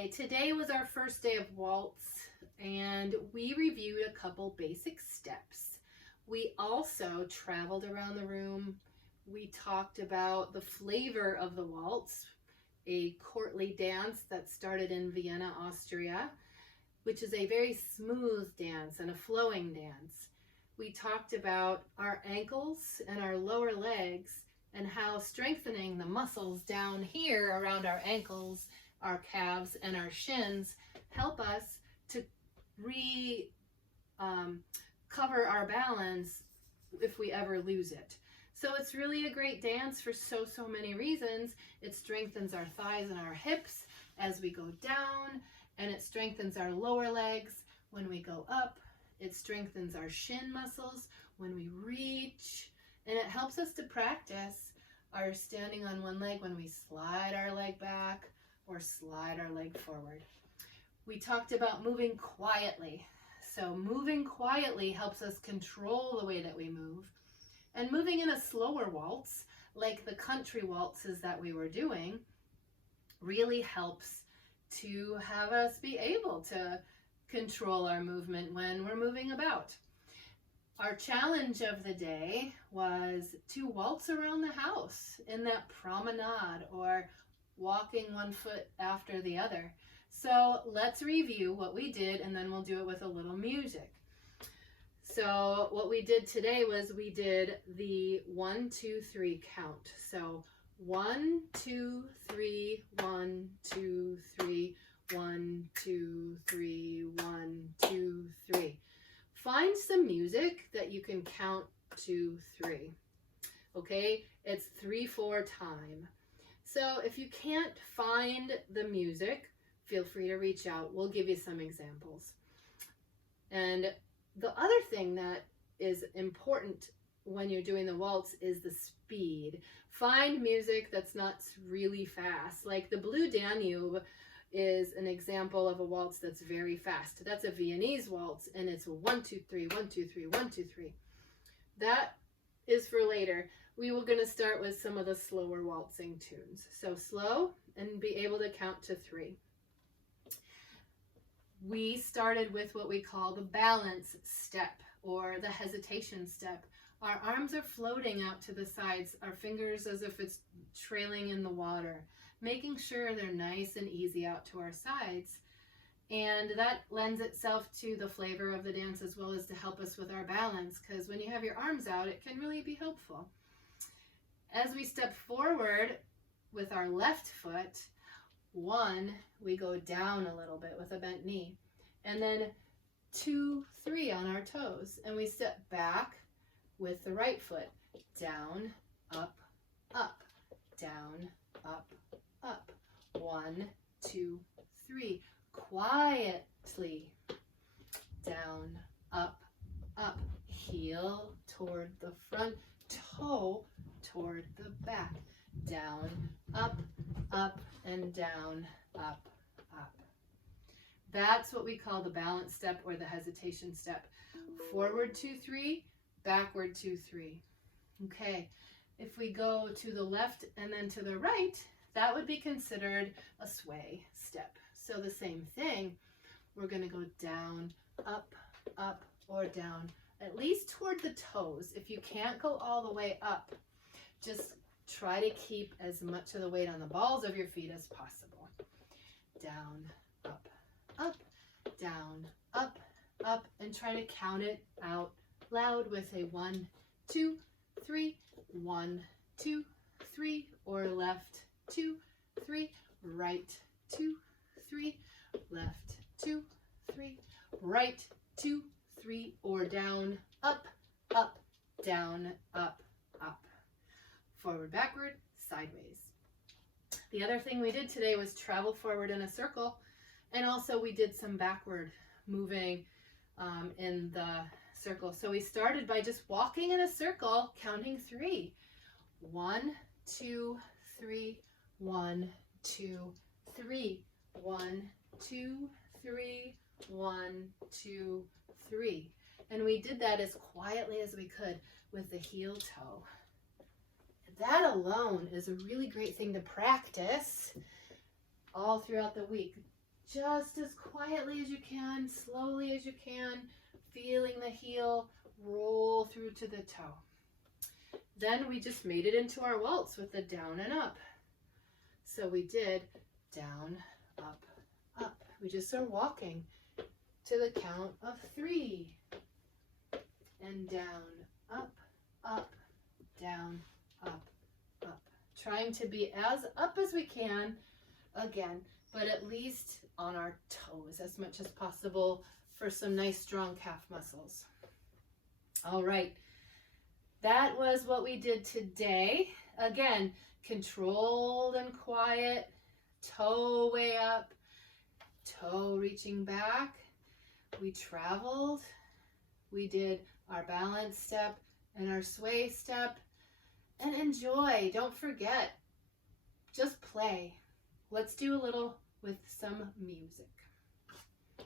Hi, today was our first day of Waltz and we reviewed a couple basic steps. We also traveled around the room. We talked about the flavor of the waltz, a courtly dance that started in Vienna, Austria, which is a very smooth dance and a flowing dance. We talked about our ankles and our lower legs and how strengthening the muscles down here around our ankles, our calves, and our shins help us to cover our balance if we ever lose it. So it's really a great dance for so many reasons. It strengthens our thighs and our hips as we go down, and it strengthens our lower legs when we go up. It strengthens our shin muscles when we reach, and it helps us to practice our standing on one leg when we slide our leg back or slide our leg forward. We talked about moving quietly. So moving quietly helps us control the way that we move. And moving in a slower waltz, like the country waltzes that we were doing, really helps to have us be able to control our movement when we're moving about. Our challenge of the day was to waltz around the house in that promenade or walking one foot after the other. So let's review what we did and then we'll do it with a little music. So what we did today was we did the 1, 2, 3 count. So 1, 2, 3, 1, 2, 3, 1, 2, 3, 1, 2, 3. Find some music that you can count to 3. Okay, it's 3/4 time. So if you can't find the music, feel free to reach out. We'll give you some examples. And the other thing that is important when you're doing the waltz is the speed. Find music that's not really fast. Like the Blue Danube is an example of a waltz that's very fast. That's a Viennese waltz, and it's 1, 2, 3, 1, 2, 3, 1, 2, 3. That is for later. We were going to start with some of the slower waltzing tunes. So slow and be able to count to 3. We started with what we call the balance step or the hesitation step. Our arms are floating out to the sides, our fingers as if it's trailing in the water, making sure they're nice and easy out to our sides. And that lends itself to the flavor of the dance as well as to help us with our balance, because when you have your arms out, it can really be helpful. As we step forward with our left foot, 1, we go down a little bit with a bent knee, and then 2, 3 on our toes, and we step back with the right foot, down, up, up, down, up, up, 1, 2, 3, quietly, down, up, up, heel toward the front, toe toward the back, down, up, up, and down, up, up. That's what we call the balance step or the hesitation step. Forward 2, 3, backward 2, 3. Okay, if we go to the left and then to the right, that would be considered a sway step. So the same thing, we're going to go down, up, up, or down, at least toward the toes. If you can't go all the way up, just try to keep as much of the weight on the balls of your feet as possible. Down, up, up, down, up, up, and try to count it out loud with a 1, 2, 3, 1, 2, 3, or left 2, 3, right 2, 3, left 2, 3, right 2, 3, or down, up, up, down, up, up. Forward, backward, sideways. The other thing we did today was travel forward in a circle, and also we did some backward moving in the circle. So we started by just walking in a circle, counting 3. 1, 2, 3, 1, 2, 3, 1, 2, 3, 1, 2, 3. And we did that as quietly as we could with the heel toe. That alone is a really great thing to practice all throughout the week. just as quietly as you can, slowly as you can, feeling the heel roll through to the toe. Then we just made it into our waltz with the down and up. So we did down, up, up. We just are walking to the count of 3. And down, up, up, down, up, up. Trying to be as up as we can, again, but at least on our toes as much as possible for some nice strong calf muscles. All right, that was what we did today. Again, controlled and quiet, toe way up, toe reaching back. We traveled, we did our balance step and our sway step, and enjoy. Don't forget, just play. Let's do a little with some music.